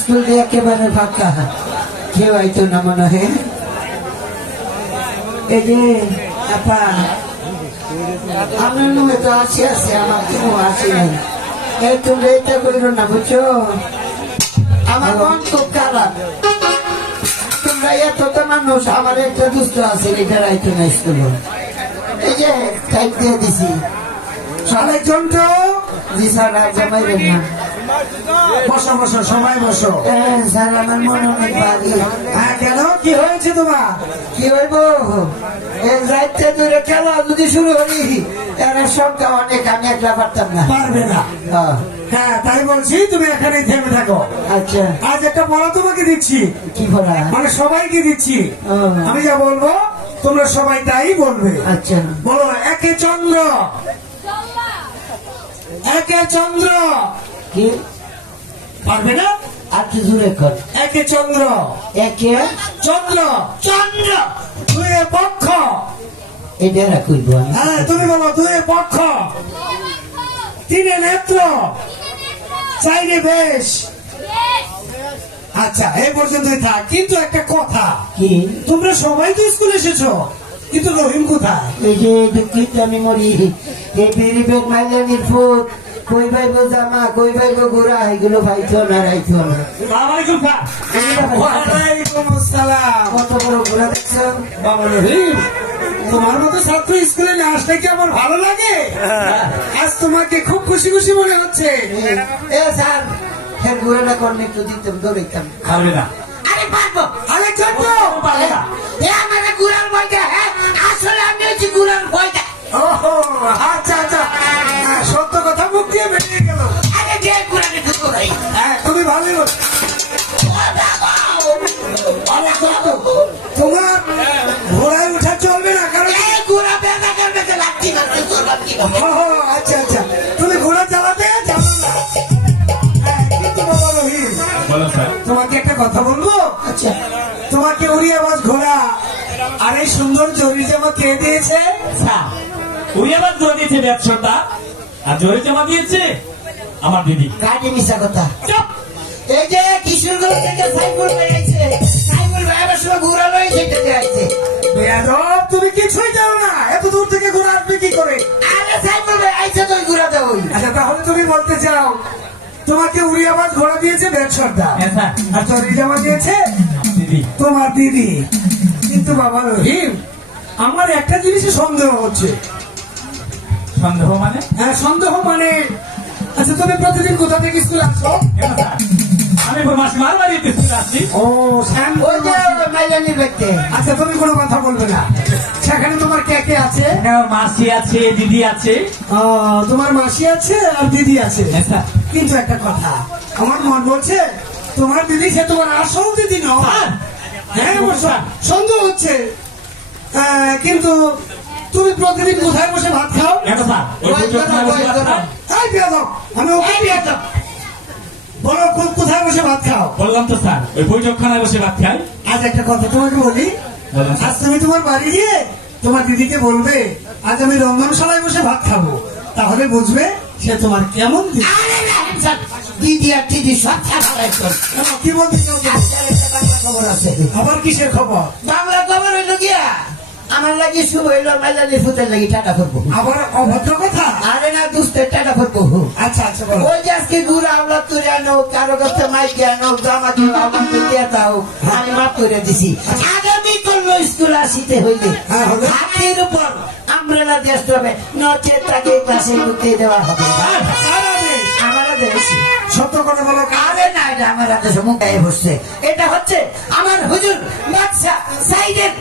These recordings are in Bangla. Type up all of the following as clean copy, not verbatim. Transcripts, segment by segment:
স্কুল দিয়ে একেবারে ফাঁকা, কেউ আইতো না মনে হয়। এই যে আপা আমার মনে তো আসি আছে, আমার কোনো আসি নাই। এই তুমি এটা করিল না বুঝছো, আমার মন খুব খারাপ। তোমরা এত তো মানুষ, আমার একটা দুস্থ আছে, এটা আইতো না স্কুল। এই যে টাইপ দিয়ে দিছি সবাই জন্য জি স্যার জমাইবেন না। বসো বসো, সবাই বসো। স্যার আমার মনে অনেক ভারী। হ্যাঁ, কেন কি হয়েছে তোমার? কি হইব, এক রাইতে দূরে খেলা যদি শুরু করি এর সংখ্যা অনেক, আমি একলা পারতাম না। পারবে না? হ্যাঁ, তাই বলছি তুমি এখানেই থেমে থাকো। আচ্ছা, আজ একটা পড়া তোমাকে দিচ্ছি। কি পড়া? মানে সবাইকে দিচ্ছি। আমি যা বলবো তোমরা সবাই তাই বলবে। আচ্ছা বলো, একে চন্দ্র। একে চন্দ্র। কি পারবে না? আর কি জোরে কর। একে চন্দ্র। একে চন্দ্র। চন্দ্র। দুয়ে পক্ষ। এটা কইব। হ্যাঁ, তুমি বলো, দুয়ে পক্ষ। তিনে নেত্র। চাইরে বেশ। আচ্ছা, এই পর্যন্তই থাক। কিন্তু একটা কথা, কি? তোমরা সবাই তো স্কুলে এসেছো, কিন্তু রহিম কোথায়? এই যে দুঃখিত আমি মরি, এই বেরিবের মাইলানির ফুট, কই ভাইব জামা, কই ভাইব গুড়া, এগুলো ভাইতো না রাইতো না। ওয়ালাইকুম আসসালাম। কত বড় গুড়া দেখছো বাবা রহিম, তোমার মতো ছাত্র স্কুলে না আসলে কি আমার ভালো লাগে? আজ তোমাকে খুব খুশি খুশি মনে হচ্ছে। এ স্যার, ফের গুড়াটা করলে একটু দিতাম, দৌড়াইতাম। খাবে না? আরে পারবো। আরে চন্দ্র, পারবে না? আমার গুড়ার বইটা, হ্যাঁ আসলে আমি হচ্ছি গুড়ার বইটা। ওহো, আচ্ছা আচ্ছা, সত্য কথা মুখ দিয়ে বেরিয়ে গেল। আরে যে গুড়াকে ঢুকবো ভাই। হ্যাঁ, তুমি ভালোই বল। তোমার ঘোড়ায় উঠা চলবে না, কারণ গুড়া বেঁধা করবে তো লাঠি মারতে করবা কি? ওহো, আচ্ছা আচ্ছা, তুমি ঘোড়া চালাতে জানো না। কিন্তু বাবা রহিম, তোমাকে একটা কথা বলবো। আচ্ছা, তোমাকে উড়িয়াবাজ ঘোড়া আর এই সুন্দর জরি জামা কে দিয়েছে? উড়িয়াবাজ ঘোড়া দিয়েছে ব্যবসাটা, আর জরি জামা দিয়েছে আমার দিদি। কাজে মিশা কথা। চুপ। এই যে কিশোরগঞ্জ থেকে সাইফুল ভাই আইছে, সাইফুল ভাই আমার সঙ্গে ঘোড়া লই যেতে আইছে। বেয়াদব, তুমি কিছুই জানো না, এত দূর থেকে ঘোড়া আসবে কি করে? আরে সাইফুল ভাই আইছে তো ঘোড়া দাও। আচ্ছা, তাহলে তুমি বলতে চাও তোমাকে উড়িয়াবাজ ঘোড়া দিয়েছে ব্যবসাটা, আর জরি জামা দিয়েছে দিদি। তোমার দিদি। কিন্তু বাবা রহিম, আমার একটা জিনিসে সন্দেহ হচ্ছে। সন্দেহ মানে? হ্যাঁ, সন্দেহ মানে, আচ্ছা তুমি প্রতিদিন কোথা থেকে স্কুল আসছো? কেন স্যার? আমি মাসিমার বাড়িতে স্কুলে আসছি। ও, শ্যাম। ওই যে মাইলানির ব্যক্তি। আচ্ছা, তুমি কোনো কথা বলবে না। সেখানে তোমার কে কে আছে? আমার মাসি আছে, দিদি আছে। তোমার মাসি আছে আর দিদি আছে। হ্যাঁ স্যার। কিন্তু একটা কথা, আমার মন বলছে তোমার দিদি সে তোমার আসল দিদি নয়। হ্যাঁ, অবশ্য সন্দেহ হচ্ছে। কিন্তু তুমি প্রতিদিন কোথায় বসে ভাত খাও? কেন স্যার? ওই বৈঠকখানায় বসে ভাত খাই। তাই বেয়াদব, আমি ওকে বেয়াদব বলো, কোথায় বসে ভাত খাও? বললাম তো স্যার, ওই বৈঠকখানায় বসে ভাত খাই। আজ একটা কথা তোমাকে বলি, বলেন স্যার। আজ তুমি তোমার বাড়ি গিয়ে তোমার দিদিকে বলবে আজ আমি রন্ধনশালায় বসে ভাত খাবো, তাহলে বুঝবে সে তোমার কেমন দিদি। আরে না স্যার, দিদি আর দিদি সব ছাড়াই তো। কি বলতে চাও তুমি? বাংলা খবর আছে। আবার কিসের খবর? বাংলা খবর হইল গিয়া আমার লাগি শুভ হইল, মাইলানির ফুতের লাগি টাকা করবো। আবার অভদ্র কথা? আরে না, দুস্তের টাকা করবো। আচ্ছা আচ্ছা, বলো। ওই যে আজকে গুড়া আমরা তুলে আনো, কারো কাছে মাইকে আনো, জামা কেউ আমার দিয়ে দাও, আমি মাফ করে দিছি। আগামী করলো স্কুল আসিতে হইলে হাতের উপর আমরেলা দেশ হবে, নচে তাকে ক্লাসে ঢুকতে দেওয়া হবে। আমার আদেশ। সত্য করে বলো। আরে না, এটা আমার আদেশ, মুখে বসছে। এটা হচ্ছে আমার হুজুর বাদশা সাইদের।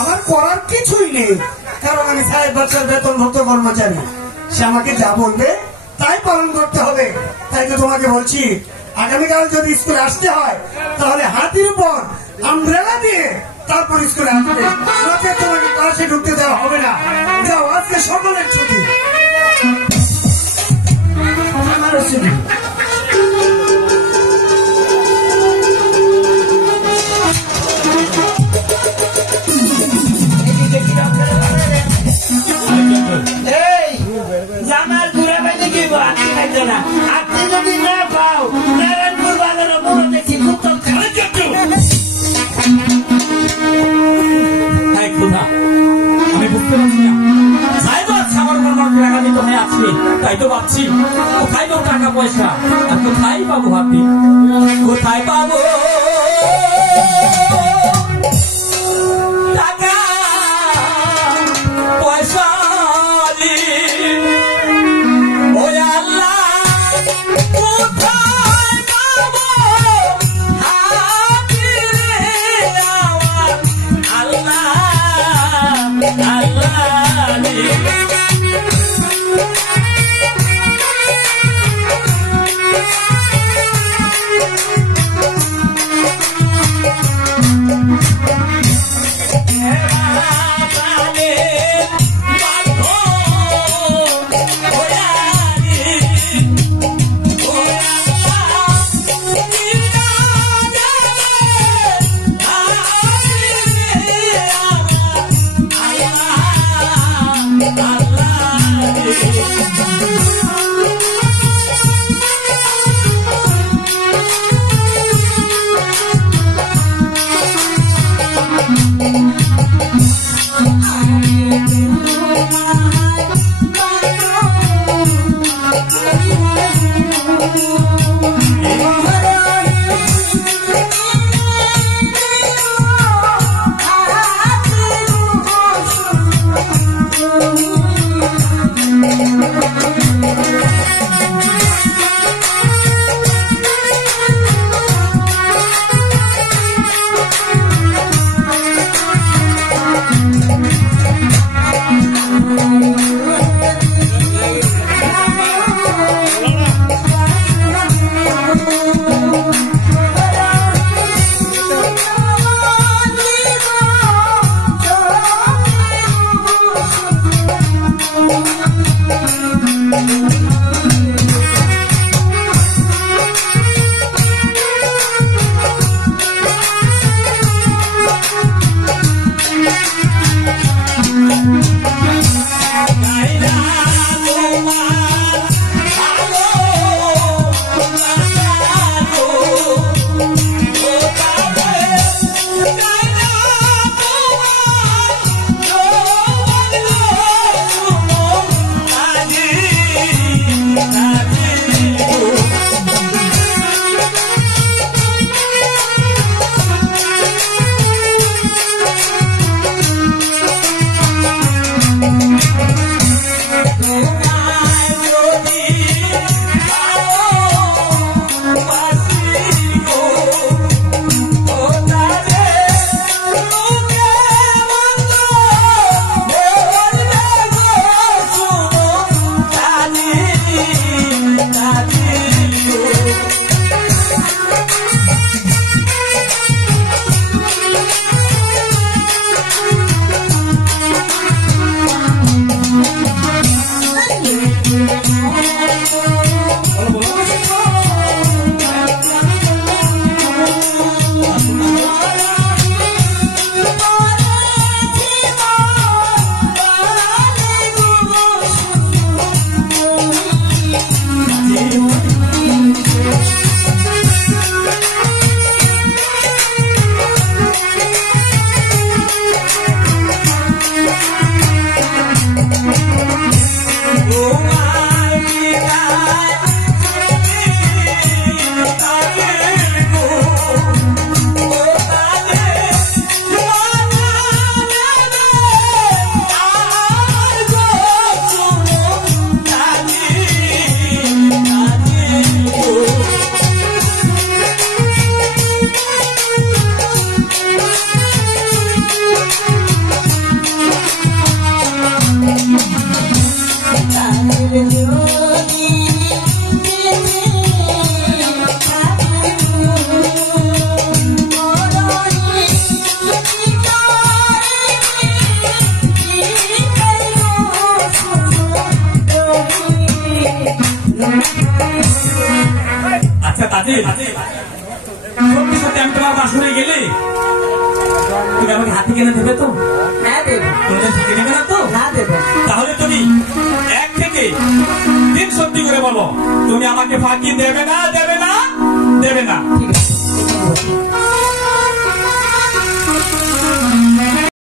আমার করার কিছুই নেই, কারণ আমি 5.5 বছর বেতনভুক্ত কর্মচারী। সে আমাকে যা বলবে তাই পালন করতে হবে। তাই তো তোমাকে বলছি, আগামীকাল যদি স্কুলে আসতে হয় তাহলে হাতির উপর আমব্রেলা দিয়ে তারপর স্কুলে আসবে, নচেৎ তোমাকে ক্লাসে ঢুকতে দেওয়া হবে না। যাও, আজকে সকলের ছুটি। আমারও ছুটি। বুঝতে পারছি না। যাই তো আচ্ছা, আমার মন মন রাগান্বিত হয়ে আছে। তাই তো ভাবছি কোথায় পাবো টাকা পয়সা, আর কোথায় পাবো ভাবি, কোথায় পাবো টাকা পয়সা। ওই আল্লাহ কোথায় পাবো হাবিরে আমার আল্লাহ আল্লাহ। আচ্ছা তাদের সত্যি সত্যি আমি তোমার বাসনে গেলে তুমি আমাকে হাতি কিনে দেবে তো? হ্যাঁ দেবো। কোনদিন ফাঁকি দেবে না তো? না দেবো। তাহলে তুমি 1 থেকে 3 সত্যি করে বলো, তুমি আমাকে ফাঁকি দেবে না? দেবে না? দেবে না? ঠিক আছে।